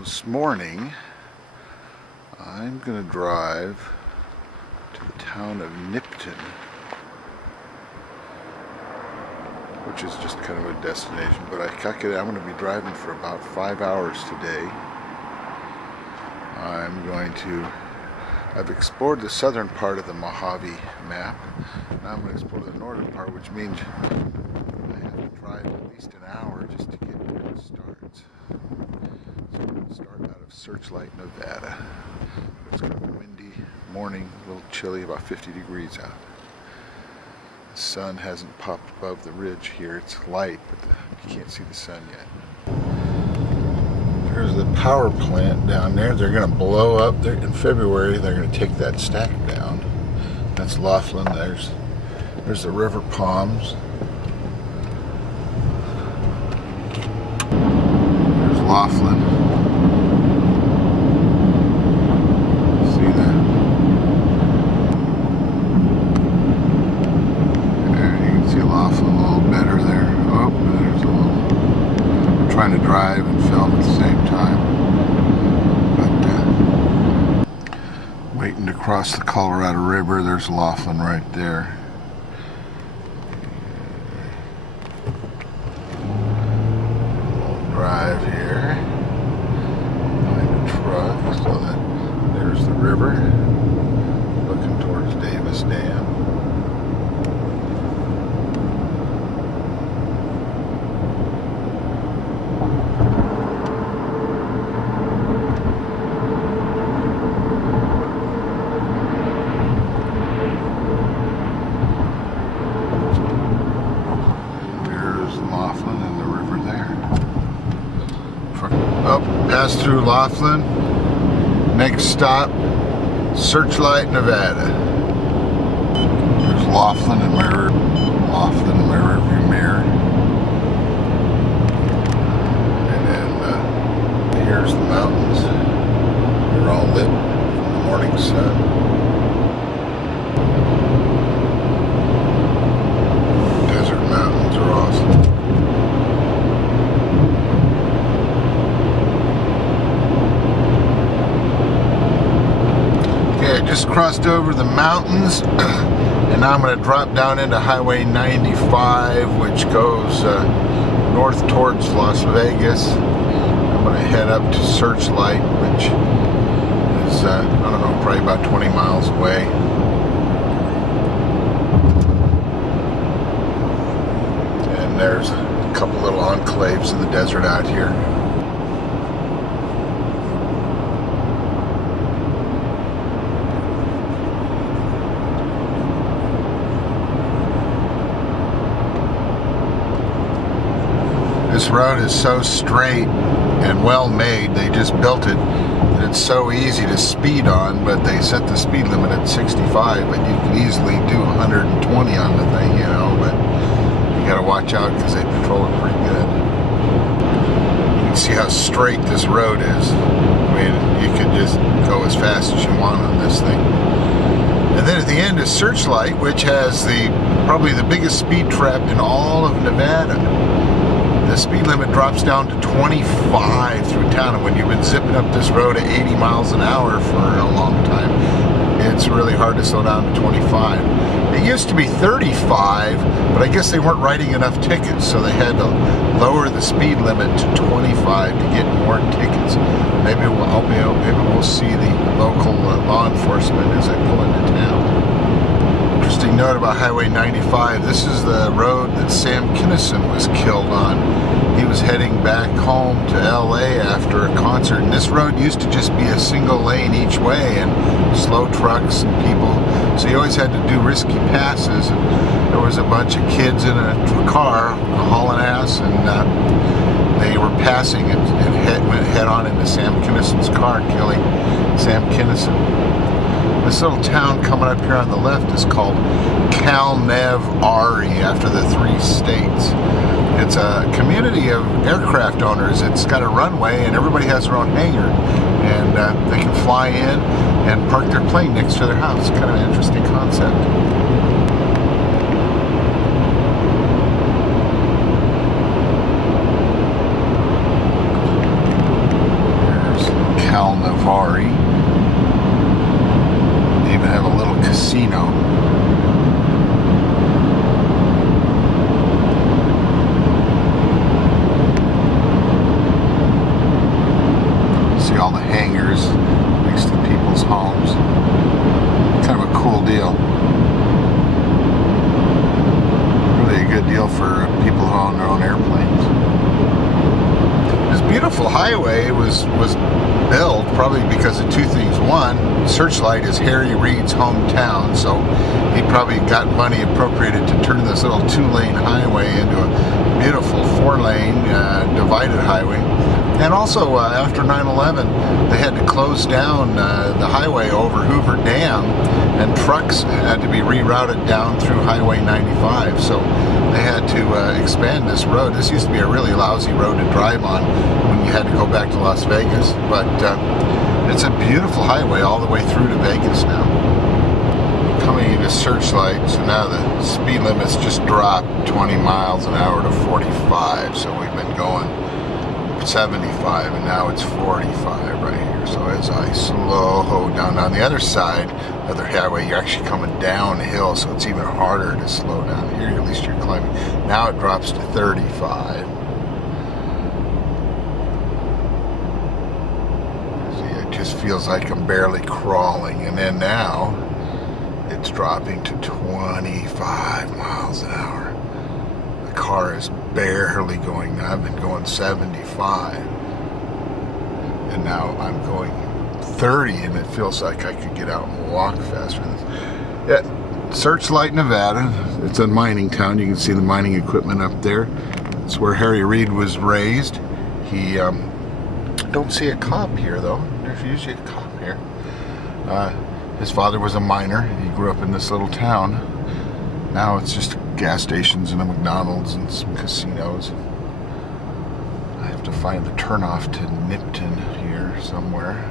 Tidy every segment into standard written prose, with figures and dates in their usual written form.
This morning I'm going to drive to the town of Nipton, which is just kind of a destination, but I'm going to be driving for about 5 hours today. I've explored the southern part of the Mojave map. Now I'm going to explore the northern part, which means I have to drive at least an hour just to get where it starts. So I'm going to start out of Searchlight, Nevada. It's going to be windy, morning, a little chilly, about 50 degrees out. The sun hasn't popped above the ridge here. It's light, but you can't see the sun yet. There's the power plant down there. They're going to blow up there in February. They're going to take that stack down. That's Laughlin. There's the river palms. There's Laughlin. See that? There, you can see Laughlin a little better there. Oh, there's a little. I'm trying to drive and film at the same time. But waiting to cross the Colorado River. There's Laughlin right there. Drive here, behind a truck, so that there's the river, looking towards Davis Dam. There's Laughlin and the river there. Up, pass through Laughlin. Next stop, Searchlight, Nevada. There's Laughlin in my rearview mirror. And then here's the mountains. They're all lit from the morning sun. Desert mountains are awesome. Just crossed over the mountains and now I'm going to drop down into Highway 95, which goes north towards Las Vegas. I'm going to head up to Searchlight, which is I don't know, probably about 20 miles away. And there's a couple little enclaves in the desert out here. This road is so straight and well made, they just built it, that it's so easy to speed on, but they set the speed limit at 65, but you can easily do 120 on the thing, you know, but you gotta watch out because they patrol it pretty good. You can see how straight this road is. I mean, you could just go as fast as you want on this thing. And then at the end is Searchlight, which has probably the biggest speed trap in all of Nevada. The speed limit drops down to 25 through town, and when you've been zipping up this road at 80 miles an hour for a long time, it's really hard to slow down to 25. It used to be 35, but I guess they weren't writing enough tickets, so they had to lower the speed limit to 25 to get more tickets. Maybe we'll see the local law enforcement as they pull into town. Interesting note about Highway 95, this is the road that Sam Kinison was killed on. He was heading back home to LA after a concert, and this road used to just be a single lane each way and slow trucks and people, so you always had to do risky passes. And there was a bunch of kids in a car hauling ass, and they were passing it and went head on into Sam Kinison's car, killing Sam Kinison. This little town coming up here on the left is called Calnev-Ari, after the 3 states. It's a community of aircraft owners. It's got a runway and everybody has their own hangar, and they can fly in and park their plane next to their house. Kind of an interesting concept. deal for people who own their own airplanes. This beautiful highway was built probably because of two things. One, Searchlight is Harry Reid's hometown, so he probably got money appropriated to turn this little 2-lane highway into a beautiful 4-lane divided highway. And also, after 9/11, they had to close down the highway over Hoover Dam, and trucks had to be rerouted down through Highway 95. So they had to expand this road. This used to be a really lousy road to drive on when you had to go back to Las Vegas. But it's a beautiful highway all the way through to Vegas now. Coming into Searchlight, so now the speed limit's just dropped 20 miles an hour to 45. So we've been going 75 and now it's 45 right here. So as I slow down on the other side of the highway, you're actually coming downhill, so it's even harder to slow down. Here at least you're climbing. Now it drops to 35. See, it just feels like I'm barely crawling, and then now it's dropping to 25 miles an hour. The car is barely going. I've been going 75, and now I'm going 30, and it feels like I could get out and walk faster than this. Yeah, Searchlight, Nevada. It's a mining town. You can see the mining equipment up there. It's where Harry Reid was raised. He don't see a cop here though. There's usually a cop here. His father was a miner. He grew up in this little town. Now it's just gas stations and a McDonald's and some casinos. I have to find the turnoff to Nipton here somewhere.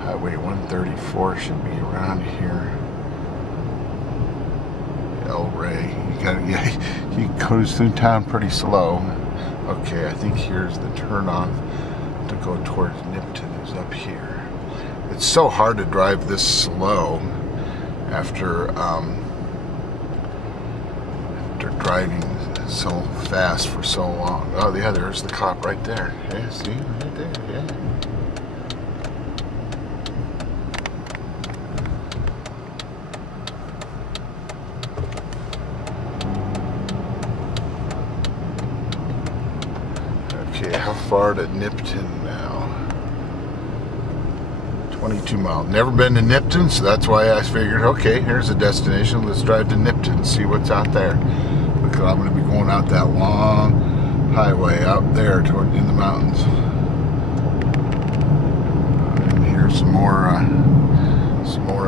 Highway 134 should be around here. El Rey. You goes through town pretty slow. Okay, I think here's the turnoff to go towards Nipton is up here. It's so hard to drive this slow after driving so fast for so long. Oh yeah, there's the cop right there. Yeah, see, right there, yeah. Okay, how far to Nipton now? 22 miles. Never been to Nipton, so that's why I figured, okay, here's a destination. Let's drive to Nipton, see what's out there. Because I'm going to be going out that long highway out there toward in the mountains. And here's some more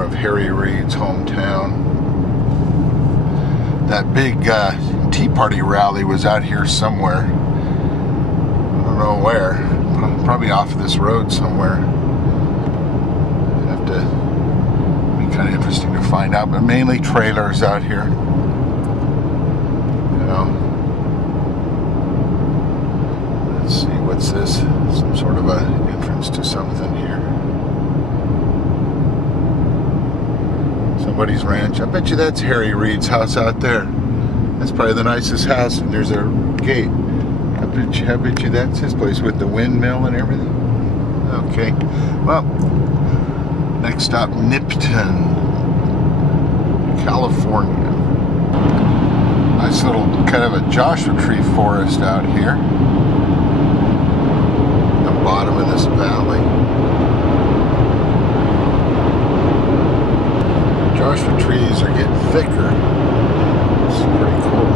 of Harry Reid's hometown. That big Tea Party rally was out here somewhere. I don't know where. Probably off this road somewhere. Have to be kind of interesting to find out, but mainly trailers out here. You know. Let's see, what's this? Some sort of a entrance to something here. Somebody's ranch. I bet you that's Harry Reid's house out there. That's probably the nicest house, and there's a gate. I bet you that's his place with the windmill and everything. Okay, well, next stop, Nipton, California. Nice little kind of a Joshua tree forest out here. The bottom of this valley. Joshua trees are getting thicker. It's pretty cool.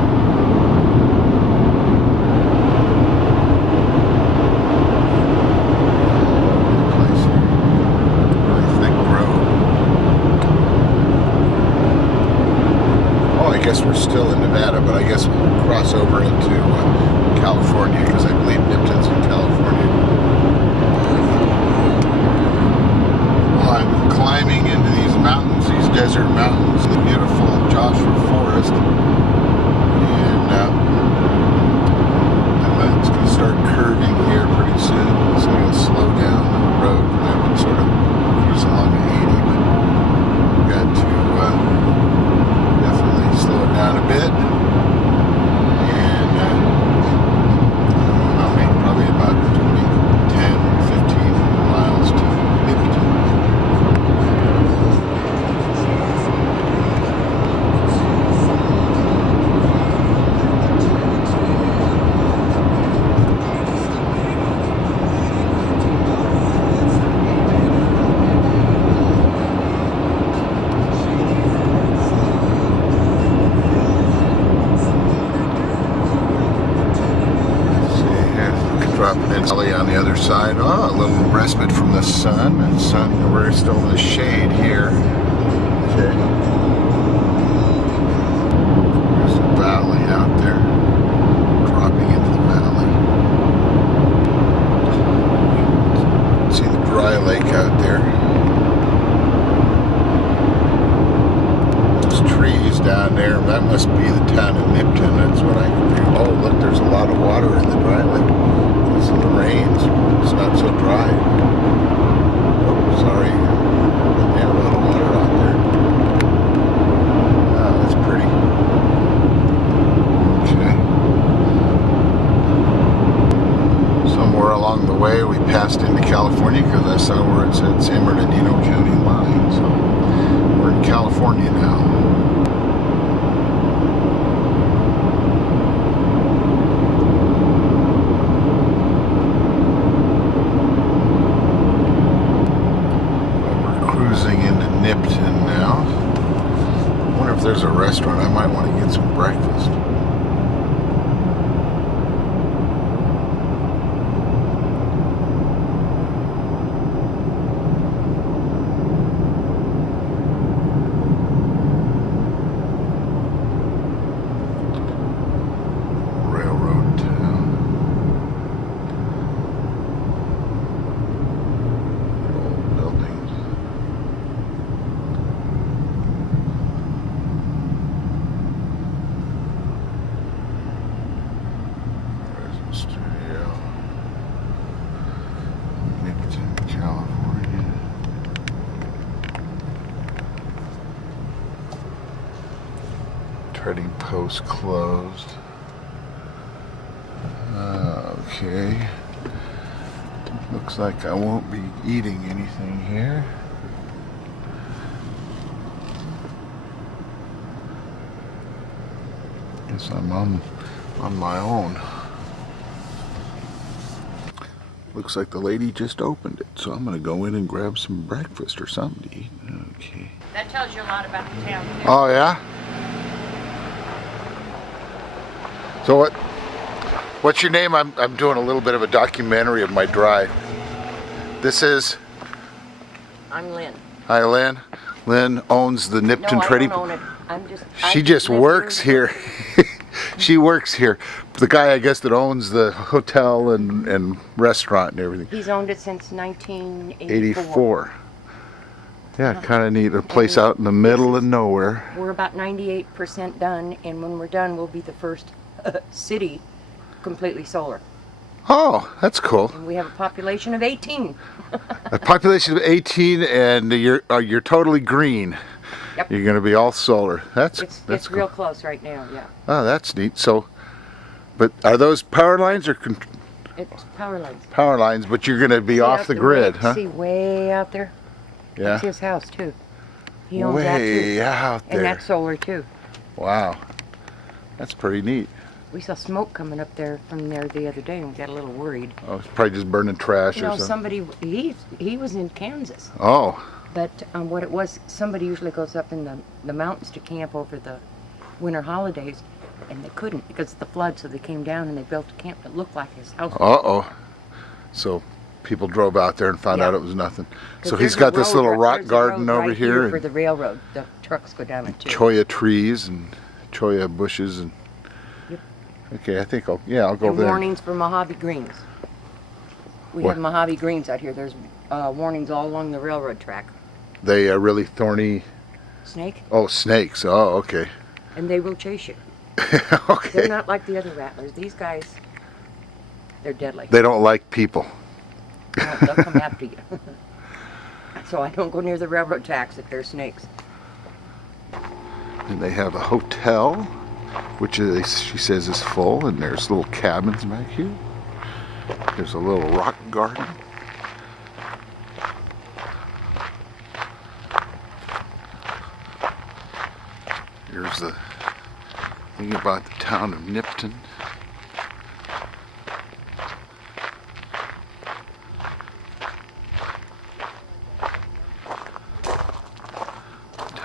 I guess we're still in Nevada, but I guess we'll cross over into California, because I believe Nipton's in California. Well, I'm climbing into these mountains, these desert mountains, the beautiful Joshua Forest, and it's going to start curving here pretty soon, so I'm going to slow down the road. I would sort of cruise along at 80, but we've got to slow it down a bit, and probably about 10, 15 miles to Nipton. valley on the other side. Oh, a little respite from the sun. We're still in the shade here. Okay. There's a valley out there, dropping into the valley. See the dry lake out there. Those trees down there, that must be the town of Nipton. That's what I can feel. Oh, look, there's a lot of water in the dry lake. Because of the rains, it's not so dry. Oh, sorry. They have a lot of water out there. Oh, that's pretty. Okay. Somewhere along the way, we passed into California because I saw where it said San Bernardino County line. So we're in California now. Nipton now. I wonder if there's a restaurant. I might want to get some breakfast. Railroad town. Old buildings. Studio, Nipton, California. Trading post closed. Okay. Looks like I won't be eating anything here. Guess I'm on my own. Looks like the lady just opened it, so I'm gonna go in and grab some breakfast or something to eat. Okay. That tells you a lot about the town too. Oh yeah? So what's your name? I'm doing a little bit of a documentary of my drive. This is? I'm Lynn. Hi Lynn. Lynn owns the Nipton Trading. No, I don't own it. She just works here. She works here. The guy, I guess, that owns the hotel and restaurant and everything. He's owned it since 1984. 84. Yeah, kind of neat. A place out in the middle of nowhere. We're about 98% done, and when we're done, we'll be the first city completely solar. Oh, that's cool. And we have a population of 18. A population of 18, and you're totally green. Yep. You're going to be all solar. That's It's cool. real close right now, yeah. Oh, that's neat. So, but are those power lines or It's power lines. power lines? But you're going to be off the grid, huh? See way out there? Yeah. That's his house too. He owns that too. Way out there. And that's solar too. Wow, that's pretty neat. We saw smoke coming up there from there the other day, and we got a little worried. Oh, it's probably just burning trash or something. Somebody he was in Kansas. Oh. But what it was, somebody usually goes up in the mountains to camp over the winter holidays, and they couldn't because of the flood, so they came down and they built a camp that looked like his house. Uh-oh. So people drove out there and found out it was nothing. So he's there's got a this road little rock there's a garden road over right here. for the railroad. The trucks go down it too. Cholla trees and cholla bushes and. Yep. Okay, I think I'll go And there. warnings for Mojave greens. We What? have Mojave greens out here. There's warnings all along the railroad track. They are really thorny. Snake, Oh, snakes. Oh, okay. and they will chase you. Okay. They're not like the other rattlers. These guys, they're deadly. They don't like people. They'll come after you. So I don't go near the railroad tracks if there's snakes. And they have a hotel, which she says is full, and there's little cabins back here. There's a little rock garden. Here's the thing about the town of Nipton.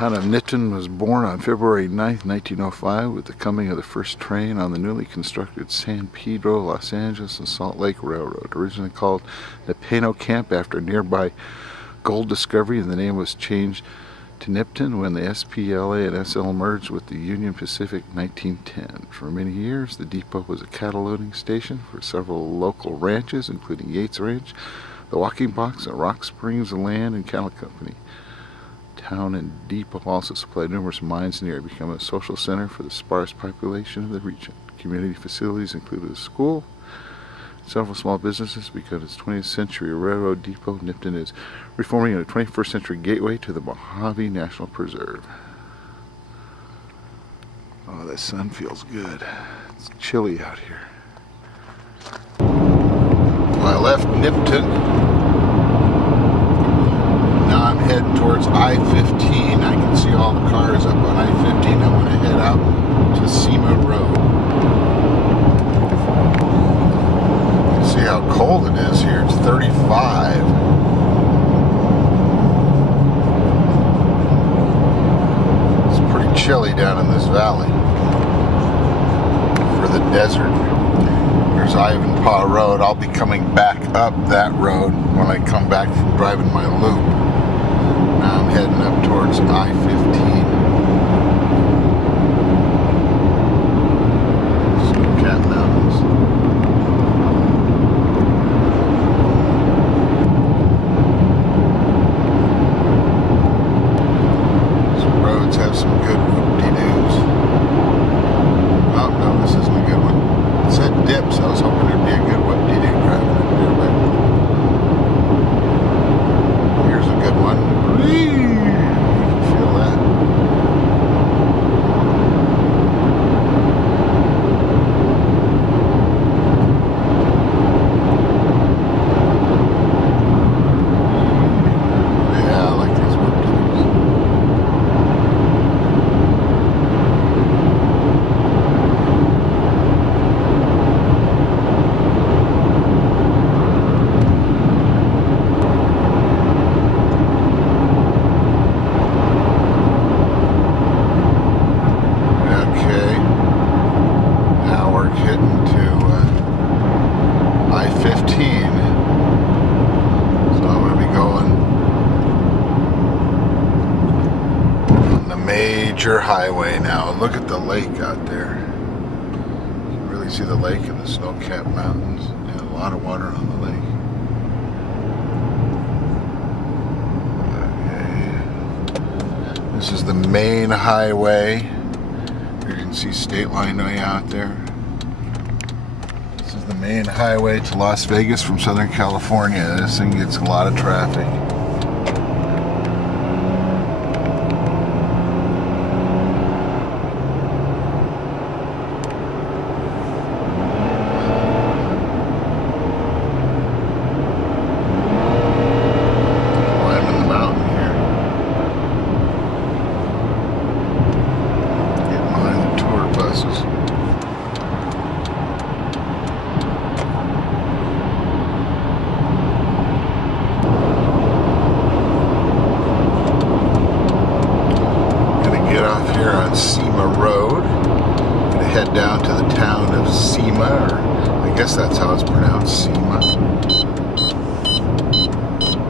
town of Nipton was born on February 9th, 1905 with the coming of the first train on the newly constructed San Pedro, Los Angeles and Salt Lake Railroad. Originally called the Pano Camp after a nearby gold discovery, and the name was changed to Nipton when the SPLA and SL merged with the Union Pacific in 1910. For many years, the depot was a cattle loading station for several local ranches, including Yates Ranch, the Walking Box, and Rock Springs Land and Cattle Company. Town and depot also supplied numerous mines near it, becoming a social center for the sparse population of the region. Community facilities included a school, several small businesses. Because its 20th century railroad depot, Nipton is reforming a 21st century gateway to the Mohave National Preserve. Oh, the sun feels good. It's chilly out here. Well, I left Nipton. Now I'm heading towards I-15. I can see all the cars up on I-15. I'm going to head out to Sema Road. You can see how cold it is here. It's 35. It's pretty chilly down in this valley for the desert. There's Ivanpah Road. I'll be coming back up that road when I come back from driving my loop. Now I'm heading up towards I-15. Snowcat Mountains. Some roads have some good whoop-de-doos. Oh, no, this isn't a good one. It said dips. I was hoping there'd be a good whoop-de-doo driving up there, but here's a good one. Feel that? Yeah, I like these whoop-de-doos. Highway now. Look at the lake out there. You can really see the lake and the snow-capped mountains and a lot of water on the lake. Okay. This is the main highway. You can see state line way out there. This is the main highway to Las Vegas from Southern California. This thing gets a lot of traffic. Sema Road. I'm gonna head down to the town of Sema, or I guess that's how it's pronounced, Sema.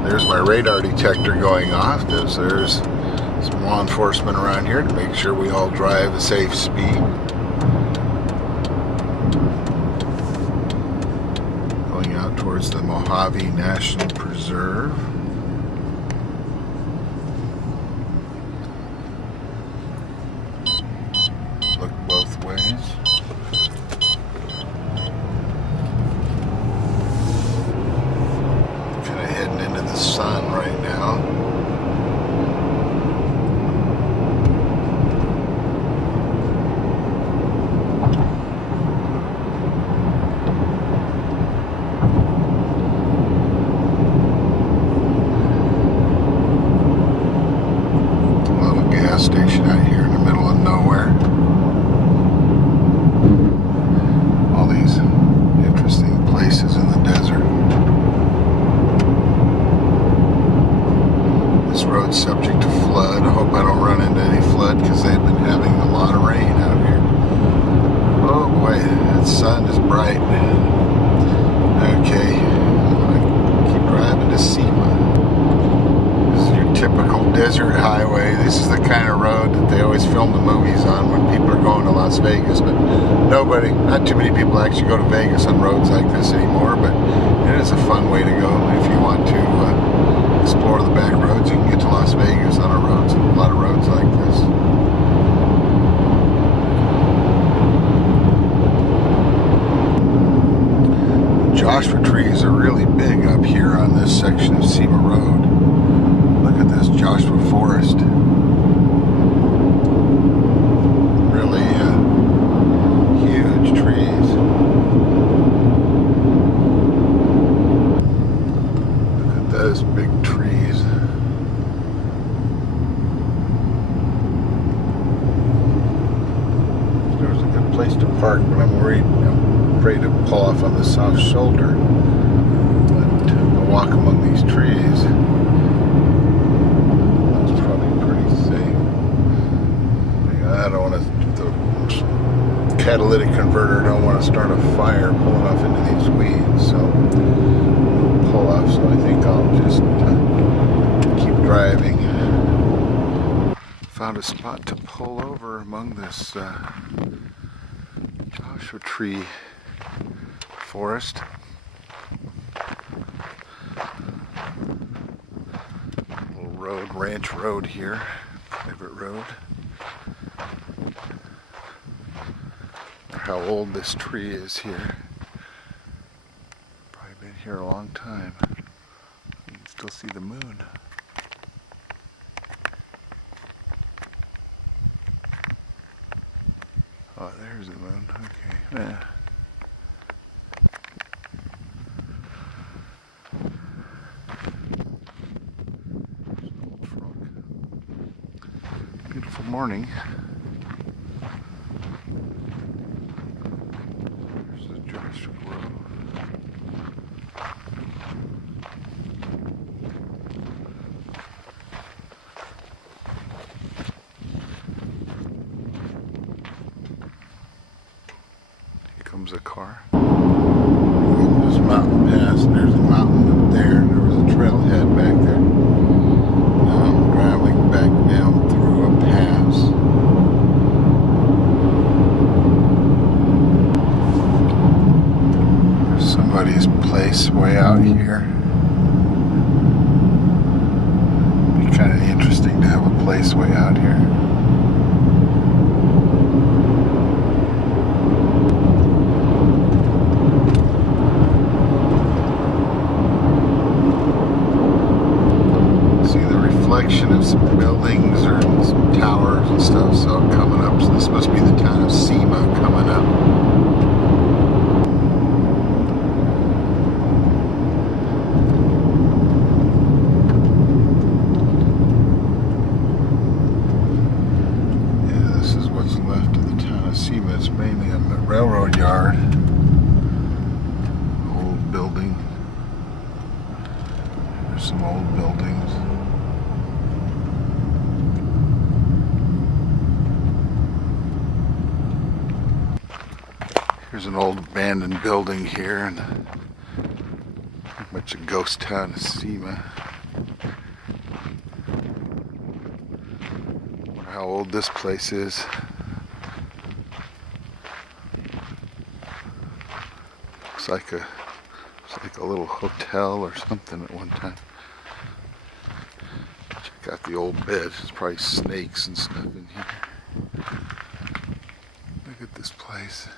There's my radar detector going off. There's some law enforcement around here to make sure we all drive a safe speed. Going out towards the Mohave National Preserve. Look both ways. Kind of heading into the sun right now. That sun is bright. Okay, I'm gonna keep driving to SEMA. This is your typical desert highway. This is the kind of road that they always film the movies on when people are going to Las Vegas, but not too many people actually go to Vegas on roads like this anymore, but it is a fun way to go if you want to explore the back roads. You can get to Las Vegas on a lot of roads like this. Joshua trees are really big up here on this section of SEMA Road. Look at this Joshua forest. Really huge trees. Look at those big trees. There's a good place to park, but I'm worried. I'm afraid to pull off on the soft shoulder. But I'll walk among these trees. That's probably pretty safe. I don't want to, the catalytic converter, don't want to start a fire pulling off into these weeds, so pull off. So I think I'll just keep driving. Found a spot to pull over among this Joshua tree forest. Little road, ranch road here, private road. Or how old this tree is here. Probably been here a long time. You can still see the moon. Oh, there's the moon. Okay. Yeah. Beautiful morning. There's the Joshua Grove. Here comes a car. This mountain pass, and there's a mountain up there, and there was a trailhead back there. Now I'm driving back down through a pass. There's somebody's place way out here. It'd be kind of interesting to have a place way out here. Of some buildings or some towers and stuff, so coming up, so this must be the town of SEMA coming up. Yeah, this is what's left of the town of SEMA. It's mainly a railroad yard. Old building. There's some old buildings. Here's an old abandoned building here, and pretty much a ghost town of SEMA. Wonder how old this place is. Looks like a little hotel or something at one time. Check out the old bed. There's probably snakes and stuff in here. Look at this place.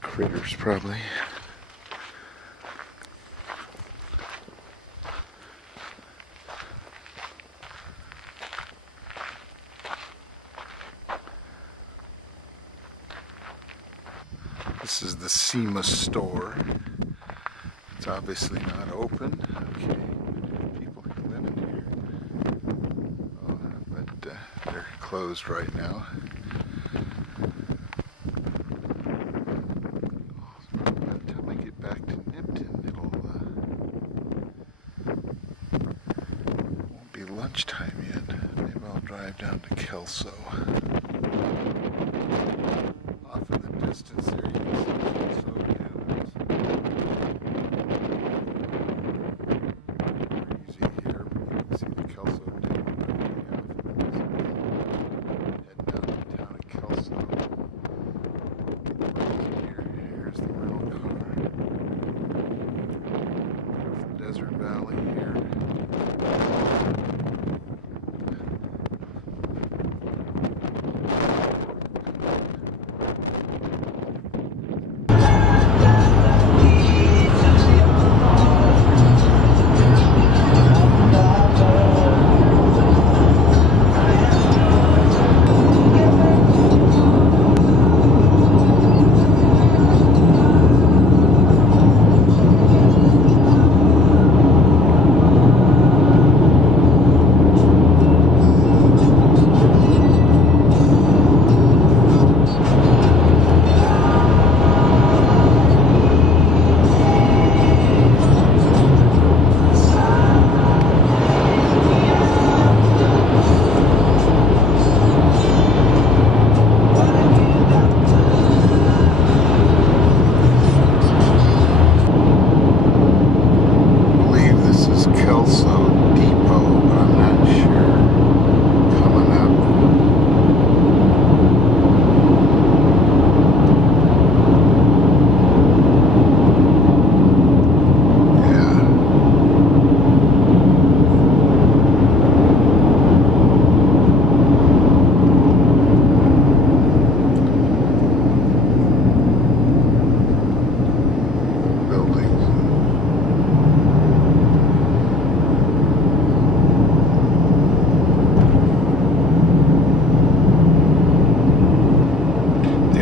Critters, probably. This is the SEMA store. It's obviously not open. Okay, people live in here. Oh, but they're closed right now. Back to Nipton, it'll won't lunchtime yet. Maybe I'll drive down to Kelso. Off in the distance there you can see Kelso Dunes. Easy here, but you can see the Kelso Dunes right way off in the distance. Heading down to the town of Kelso. Here's the rental car. Beautiful desert valley here.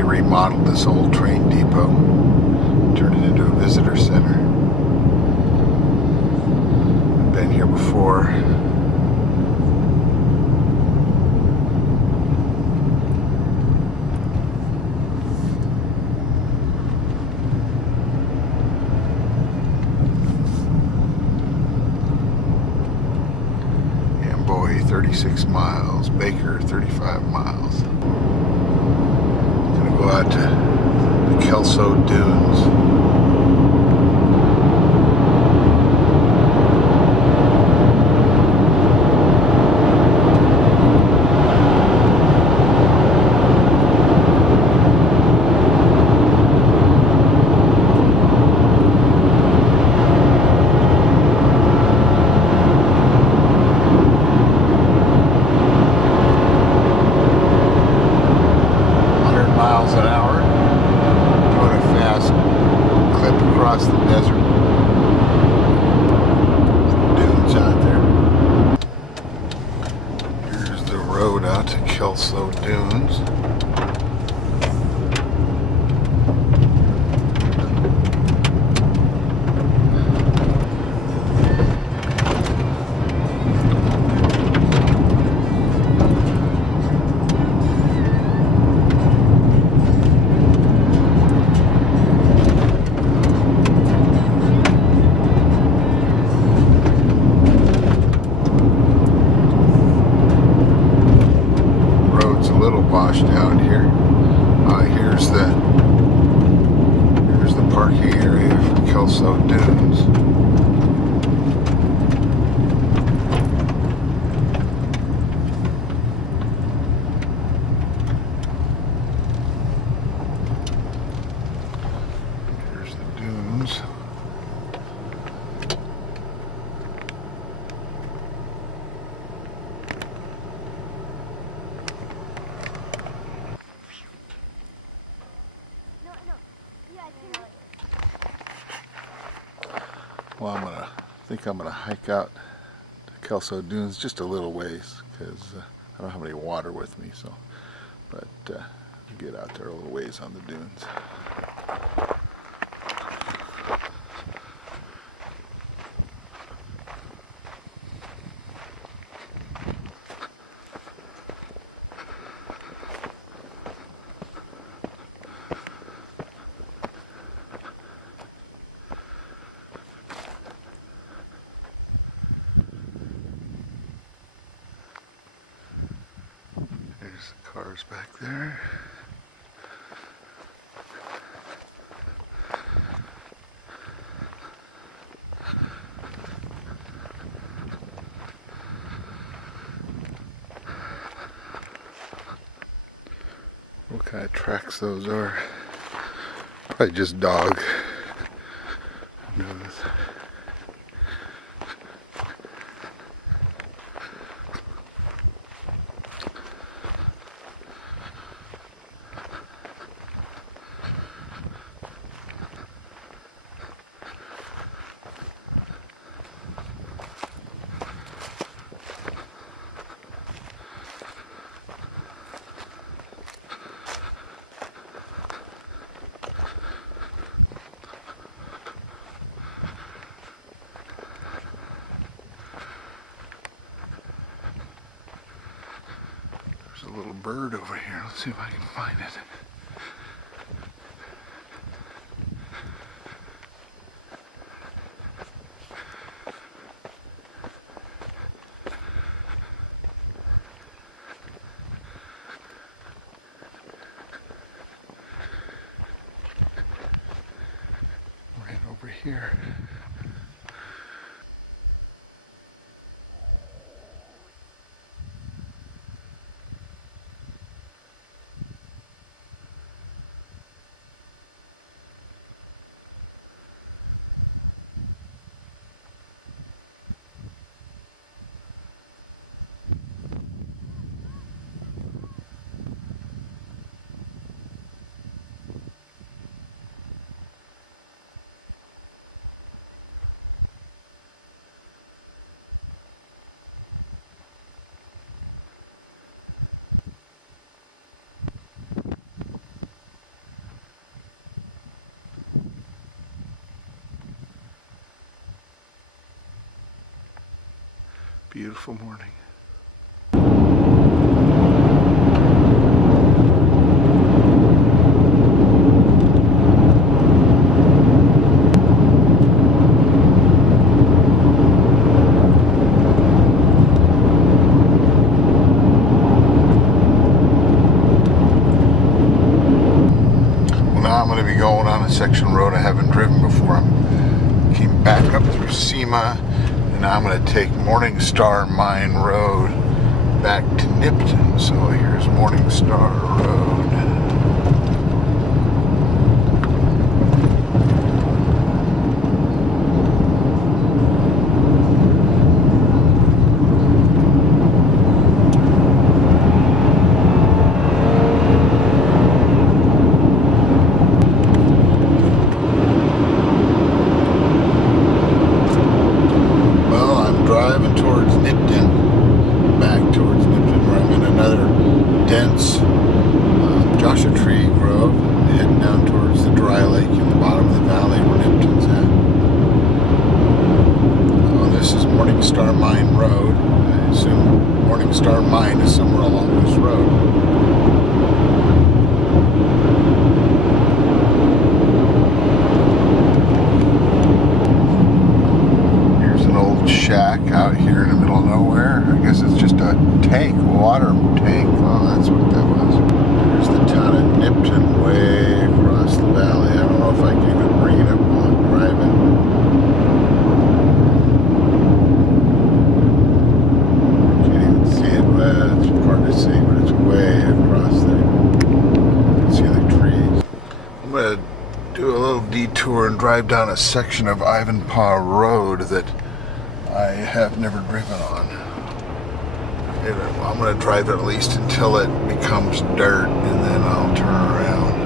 Remodeled this old train depot, turned it into a visitor center. I've been here before. Amboy 36 miles, Baker 35 miles. Go out to the Kelso Dunes. 100 miles an hour, doing a fast clip across the desert. Dunes out there. Here's the road out to Kelso Dunes. Washed out here. Here's the parking area for Kelso Dunes. Here's the dunes. Well, I think I'm gonna hike out to Kelso Dunes just a little ways because I don't have any water with me. So, but get out there a little ways on the dunes. Cars back there. What kind of tracks those are? Probably just dog. Who knows? There's a little bird over here. Let's see if I can find it. Right over here. Beautiful morning. Well, now I'm going to be going on a section road I haven't driven before. I came back up through SEMA. And I'm going to take Morningstar Mine Road back to Nipton. So here's Morningstar Road. Tree Grove, heading down towards the dry lake in the bottom of the valley where Nipton's at. So this is Morningstar Mine Road. I assume Morningstar Mine is somewhere along this road. Here's an old shack out here in the middle of nowhere. I guess it's just a tank, water tank. Oh, that's what that was. There's the town of Nipton way across the valley. I don't know if I can even bring it up while I'm driving. Can't even see it. Well, it's hard to see, but it's way across there. You can see the trees. I'm going to do a little detour and drive down a section of Ivanpah Road that I have never driven on. I'm going to drive it at least until it becomes dirt, and then I'll turn around.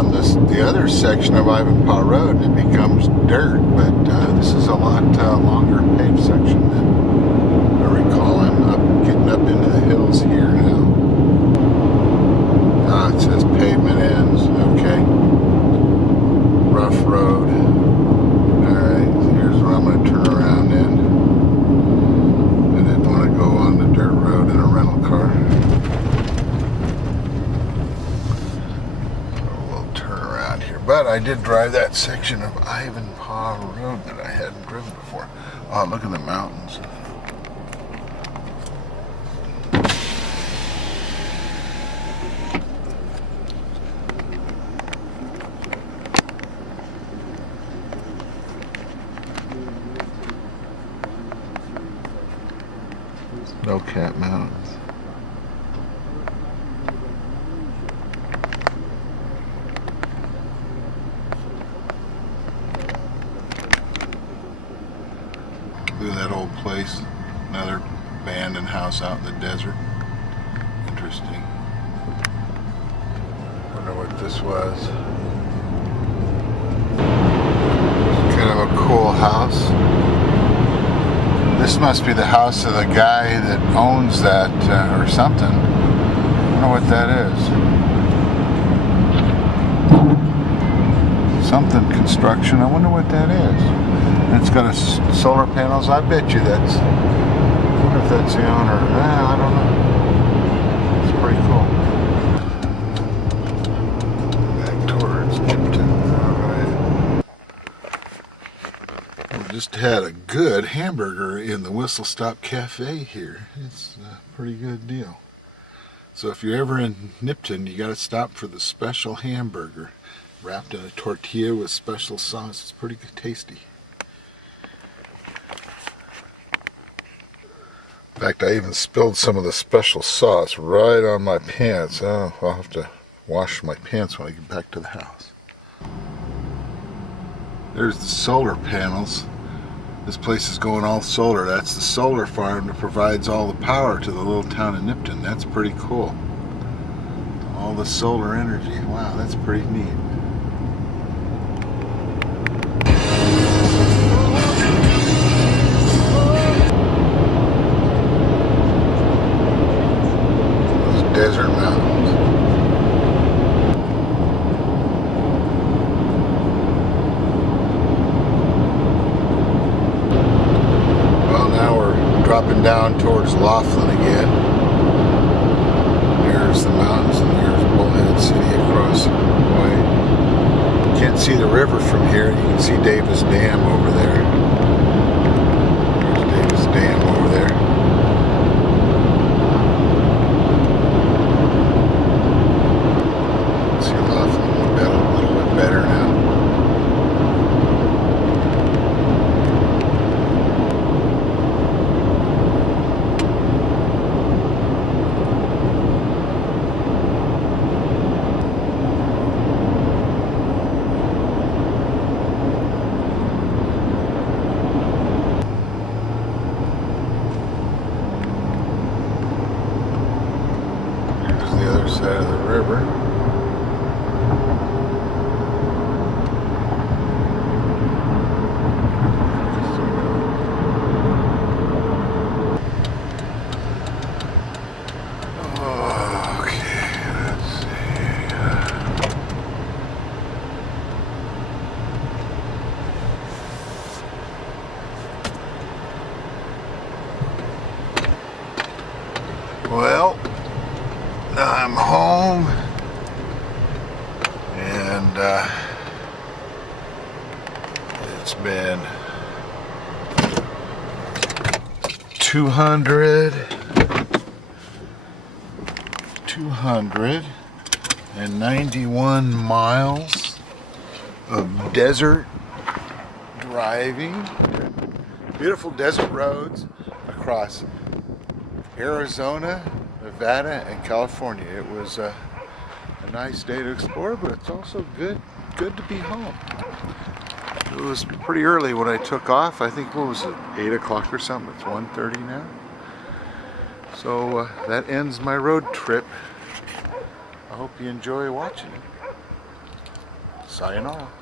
on the other section of Ivanpah Road, it becomes dirt, but this is a lot longer paved section than I recall. I'm getting up into the hills here now. It says pavement ends. Okay. Rough road. Alright, so here's where I'm going to turn around in. I didn't want to go on the dirt road in a rental car. But I did drive that section of Ivanpah Road that I hadn't driven before. Oh, look at the mountains. Snowcat Mountains. Look at that old place, another abandoned house out in the desert. Interesting. Wonder what this was. It's kind of a cool house. This must be the house of the guy that owns that or something. I wonder what that is. Something construction. I wonder what that is. It's got solar panels. I bet you that's. I wonder if that's the owner. I don't know. It's pretty cool. Back towards Nipton. Alright. We just had a good hamburger in the Whistle Stop Cafe here. It's a pretty good deal. So if you're ever in Nipton, you got to stop for the special hamburger, wrapped in a tortilla with special sauce. It's pretty good, tasty. In fact, I even spilled some of the special sauce right on my pants. Oh, I'll have to wash my pants when I get back to the house. There's the solar panels. This place is going all solar. That's the solar farm that provides all the power to the little town of Nipton. That's pretty cool. All the solar energy. Wow, that's pretty neat. Desert mountains. Well, now we're dropping down towards Laughlin again. There's the mountains and there's Bullhead City across the way. You can't see the river from here. You can see Davis Dam over there. There's Davis Dam over there. Side of the river. Okay, let's see. Well, I'm home, and it's been 291 miles of desert driving, beautiful desert roads across Arizona, Nevada, and California. It was a nice day to explore, but it's also good to be home. It was pretty early when I took off. I think, what was it, 8 o'clock or something? It's 1:30 now. So that ends my road trip. I hope you enjoy watching it. Sayonara.